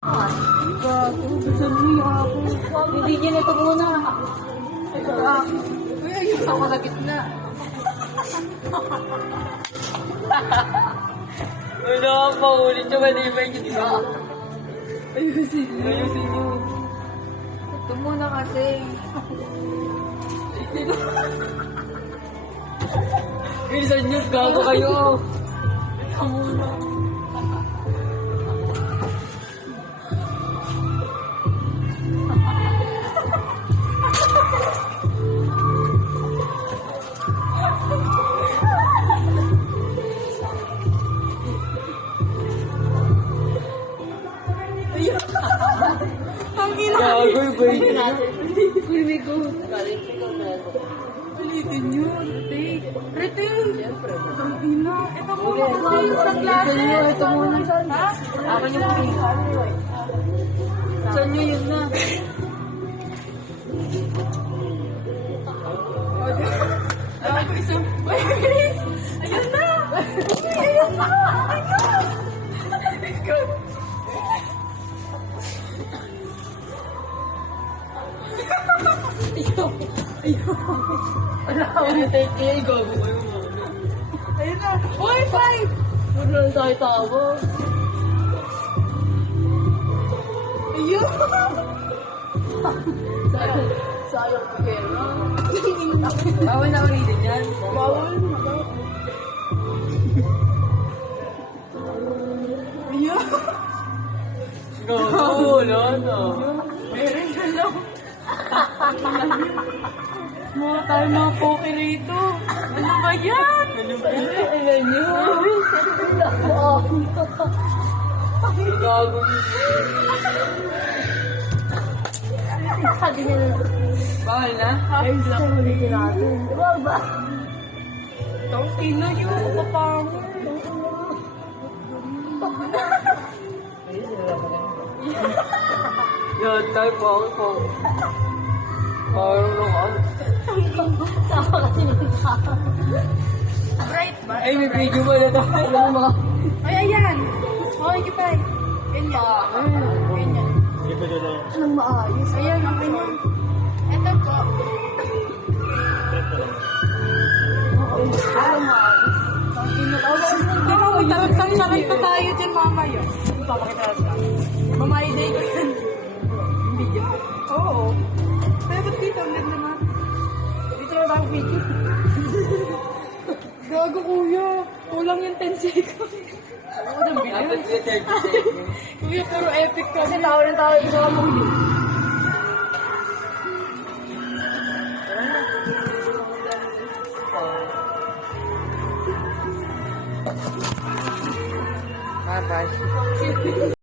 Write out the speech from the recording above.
Gago, bisan mo yung ako. Hindi niya na ito muna. Uy, ayun ako sa gitna. Wala ka paulit yung kanibay niyo, di ba? Ayusin mo. Ayusin niyo. Ito muna kasi. Bilisan niyo, gago kayo. Ito muna. Ang ina. Gago yung brain niyo. Hindi ko. Ulitin nyo. Rete. Ang ina. Ito muna kasi sa klase. Ito muna. Ha? Akin yung brain. Saan nyo yun na? Ako isang... Ayun na! Ayun na! Ayun! Ayun! Wala ako na take it. Gago kayo, Ayun na! Uy, five! Wala lang tayo tawa. Ayun! Sayang ko kaya. Bawal na ulitin yan. Bawal! Ayun! Gago, wala na. Meron ka lang. Mga tayo mga poke rito. Ano ba yan? Ano ba yun? Ayan yun. Gago. Bawal na? Ay, lang ulitin natin. Diba ba? Tangkin na yun. Kapangon. Yan, tayo bawal po. Bawal lang ako. Sama kasi ng tao. Right ba? Ay, may video pa na tayo. Alam mo mga... Ay, ayan. Okay, kipay. Ganyan. Ganyan. Anong maayos? Ayan, ang ganyan. Ito po. Ang maayos. Tangsaran pa tayo dyan mamaya. Papakita natin. Mamaya-day ko yan. Video. Oo. Pero ba't dito? Ang ganda naman. Dito na tayo video. Gago kuya. Kulang yung 10 seconds. Ano ba nang Dapat bilis? siya 30 seconds. Kuya, pero epic ka. Kasi tao ng tao. Isa ka muli. Bye-bye.